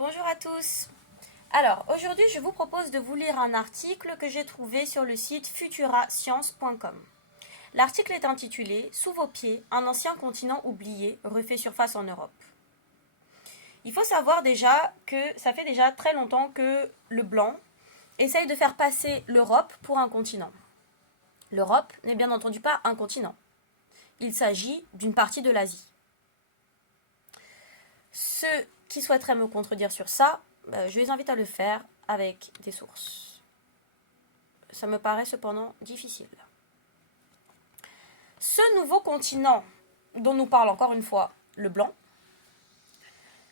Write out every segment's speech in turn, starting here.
Bonjour à tous. Alors, aujourd'hui, je vous propose de vous lire un article que j'ai trouvé sur le site futurascience.com. L'article est intitulé « Sous vos pieds, un ancien continent oublié refait surface en Europe ». Il faut savoir déjà que ça fait déjà très longtemps que le blanc essaye de faire passer l'Europe pour un continent. L'Europe n'est bien entendu pas un continent. Il s'agit d'une partie de l'Asie. Ceux qui souhaiteraient me contredire sur ça, je les invite à le faire avec des sources. Ça me paraît cependant difficile. Ce nouveau continent, dont nous parle encore une fois le blanc,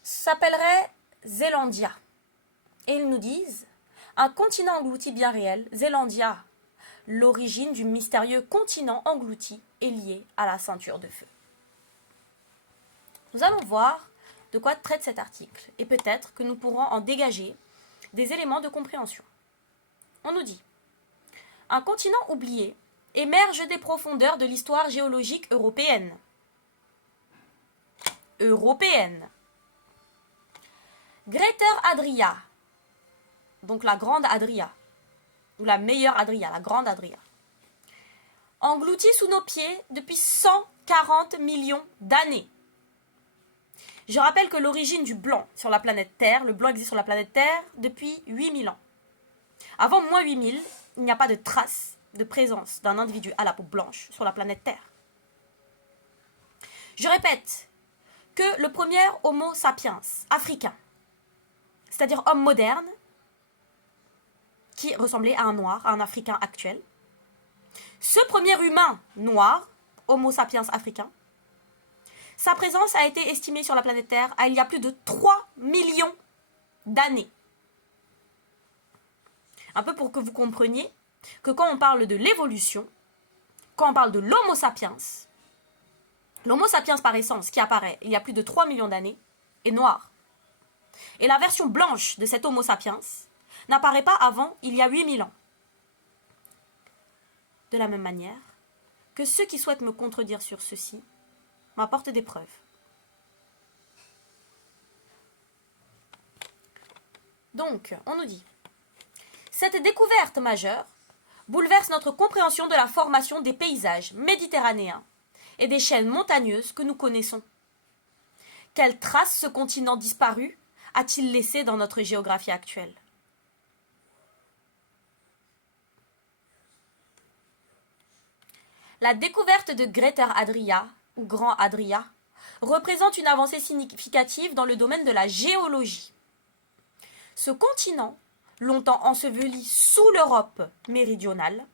s'appellerait Zélandia. Et ils nous disent un continent englouti bien réel, Zélandia, l'origine du mystérieux continent englouti est liée à la ceinture de feu. Nous allons voir de quoi traite cet article et peut-être que nous pourrons en dégager des éléments de compréhension. On nous dit un continent oublié émerge des profondeurs de l'histoire géologique européenne. Greater Adria, donc la grande Adria, ou la meilleure Adria, la grande Adria, engloutie sous nos pieds depuis 140 millions d'années. Je rappelle que l'origine du blanc sur la planète Terre, le blanc existe sur la planète Terre depuis 8000 ans. Avant moins 8000, il n'y a pas de trace de présence d'un individu à la peau blanche sur la planète Terre. Je répète que le premier Homo sapiens africain, c'est-à-dire homme moderne, qui ressemblait à un noir, à un africain actuel, ce premier humain noir, Homo sapiens africain, sa présence a été estimée sur la planète Terre il y a plus de 3 millions d'années. Un peu pour que vous compreniez que quand on parle de l'évolution, quand on parle de l'Homo sapiens par essence qui apparaît il y a plus de 3 millions d'années est noir. Et la version blanche de cet Homo sapiens n'apparaît pas avant il y a 8000 ans. De la même manière que ceux qui souhaitent me contredire sur ceci m'apportent des preuves. Donc, on nous dit cette découverte majeure bouleverse notre compréhension de la formation des paysages méditerranéens et des chaînes montagneuses que nous connaissons. Quelles traces ce continent disparu a-t-il laissé dans notre géographie actuelle? La découverte de Greater Adria, ou Grand Adria, représente une avancée significative dans le domaine de la géologie. Ce continent, longtemps enseveli sous l'Europe méridionale,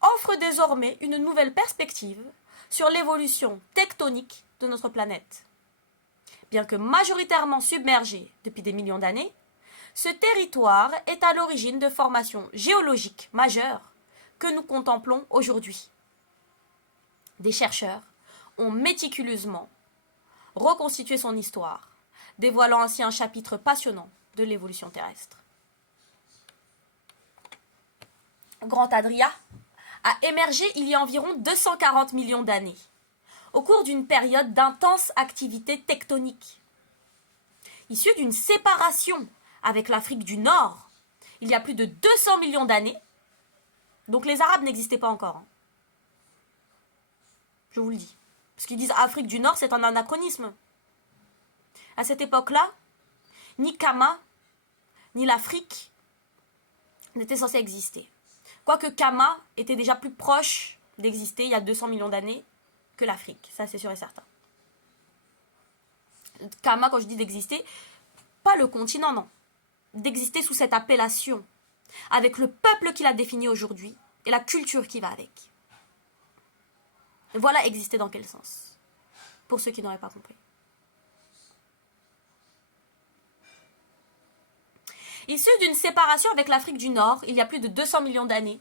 offre désormais une nouvelle perspective sur l'évolution tectonique de notre planète. Bien que majoritairement submergé depuis des millions d'années, ce territoire est à l'origine de formations géologiques majeures que nous contemplons aujourd'hui. Des chercheurs ont méticuleusement reconstitué son histoire, dévoilant ainsi un chapitre passionnant de l'évolution terrestre. Grand Adria a émergé il y a environ 240 millions d'années, au cours d'une période d'intense activité tectonique. Issue d'une séparation avec l'Afrique du Nord, il y a plus de 200 millions d'années, donc les Arabes n'existaient pas encore. Je vous le dis. Parce qu'ils disent Afrique du Nord, c'est un anachronisme. À cette époque-là, ni Kama, ni l'Afrique n'étaient censés exister. Quoique Kama était déjà plus proche d'exister il y a 200 millions d'années que l'Afrique. Ça, c'est sûr et certain. Kama, quand je dis d'exister, pas le continent, non. D'exister sous cette appellation, avec le peuple qu'il a défini aujourd'hui et la culture qui va avec. Voilà exister dans quel sens, pour ceux qui n'auraient pas compris. Issu d'une séparation avec l'Afrique du Nord, il y a plus de 200 millions d'années,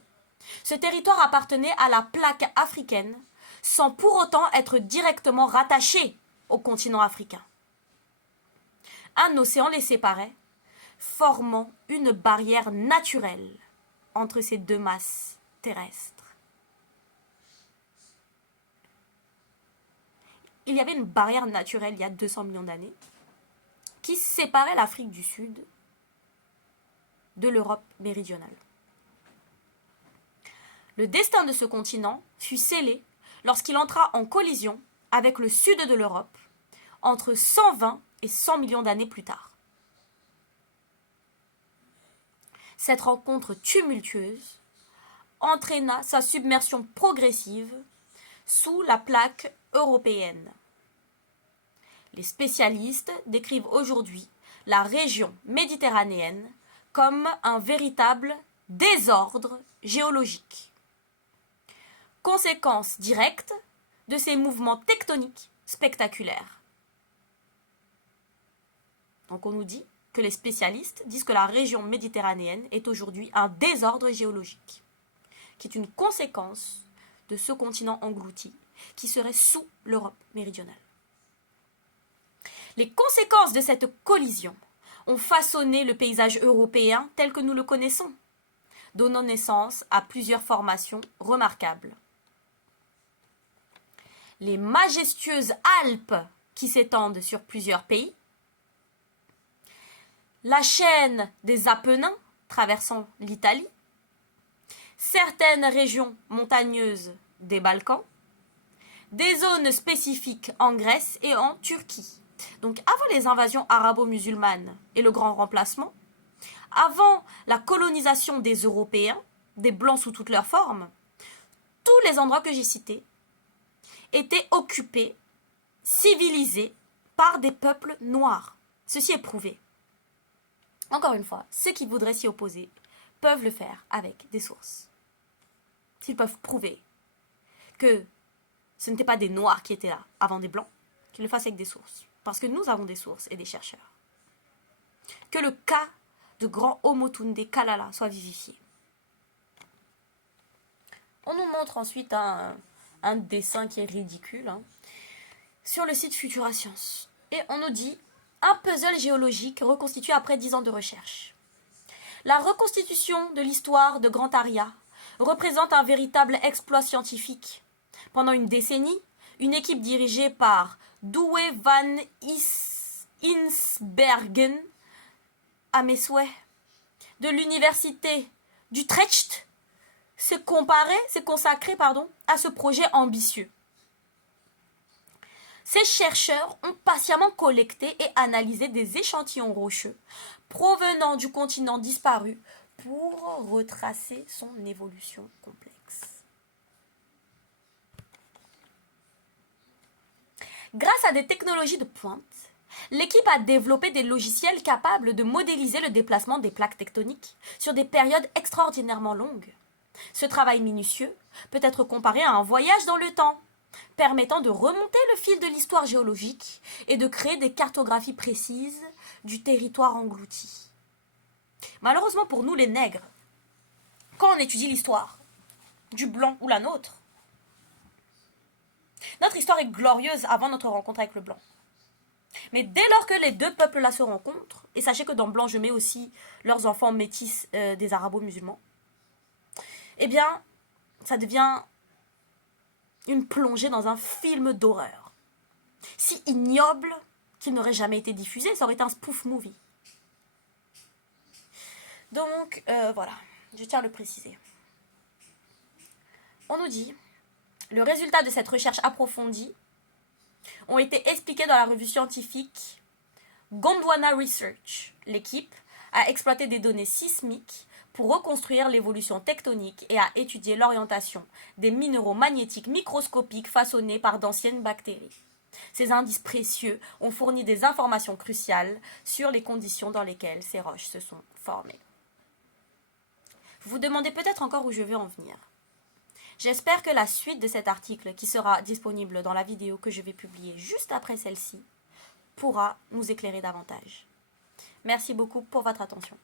ce territoire appartenait à la plaque africaine, sans pour autant être directement rattaché au continent africain. Un océan les séparait, formant une barrière naturelle entre ces deux masses terrestres. Il y avait une barrière naturelle il y a 200 millions d'années qui séparait l'Afrique du Sud de l'Europe méridionale. Le destin de ce continent fut scellé lorsqu'il entra en collision avec le sud de l'Europe entre 120 et 100 millions d'années plus tard. Cette rencontre tumultueuse entraîna sa submersion progressive sous la plaque européenne. Les spécialistes décrivent aujourd'hui la région méditerranéenne comme un véritable désordre géologique. Conséquence directe de ces mouvements tectoniques spectaculaires. Donc on nous dit que les spécialistes disent que la région méditerranéenne est aujourd'hui un désordre géologique, qui est une conséquence de ce continent englouti, qui serait sous l'Europe méridionale. Les conséquences de cette collision ont façonné le paysage européen tel que nous le connaissons, donnant naissance à plusieurs formations remarquables. Les majestueuses Alpes qui s'étendent sur plusieurs pays, la chaîne des Apennins traversant l'Italie, certaines régions montagneuses des Balkans, des zones spécifiques en Grèce et en Turquie. Donc avant les invasions arabo-musulmanes et le grand remplacement, avant la colonisation des Européens, des Blancs sous toutes leurs formes, tous les endroits que j'ai cités étaient occupés, civilisés par des peuples noirs. Ceci est prouvé. Encore une fois, ceux qui voudraient s'y opposer peuvent le faire avec des sources. S'ils peuvent prouver que ce n'étaient pas des Noirs qui étaient là avant des Blancs, qu'ils le fassent avec des sources. Parce que nous avons des sources et des chercheurs. Que le cas de grand Omotunde Kalala soit vivifié. On nous montre ensuite un dessin qui est ridicule, hein, sur le site Futura Science. Et on nous dit un puzzle géologique reconstitué après 10 ans de recherche. La reconstitution de l'histoire de Grand Aria représente un véritable exploit scientifique. Pendant une décennie, une équipe dirigée par Douwe van Insbergen, à mes souhaits, de l'université d'Utrecht, s'est consacré à ce projet ambitieux. Ces chercheurs ont patiemment collecté et analysé des échantillons rocheux provenant du continent disparu pour retracer son évolution complexe. Grâce à des technologies de pointe, l'équipe a développé des logiciels capables de modéliser le déplacement des plaques tectoniques sur des périodes extraordinairement longues. Ce travail minutieux peut être comparé à un voyage dans le temps, permettant de remonter le fil de l'histoire géologique et de créer des cartographies précises du territoire englouti. Malheureusement pour nous les nègres, quand on étudie l'histoire du blanc ou la nôtre, notre histoire est glorieuse avant notre rencontre avec le blanc. Mais dès lors que les deux peuples-là se rencontrent, et sachez que dans blanc je mets aussi leurs enfants métis des arabo-musulmans, eh bien, ça devient une plongée dans un film d'horreur. Si ignoble qu'il n'aurait jamais été diffusé, ça aurait été un spoof movie. Donc, voilà, je tiens à le préciser. On nous dit, le résultat de cette recherche approfondie ont été expliqués dans la revue scientifique Gondwana Research. L'équipe a exploité des données sismiques pour reconstruire l'évolution tectonique et à étudier l'orientation des minéraux magnétiques microscopiques façonnés par d'anciennes bactéries. Ces indices précieux ont fourni des informations cruciales sur les conditions dans lesquelles ces roches se sont formées. Vous vous demandez peut-être encore où je veux en venir. J'espère que la suite de cet article, qui sera disponible dans la vidéo que je vais publier juste après celle-ci, pourra nous éclairer davantage. Merci beaucoup pour votre attention.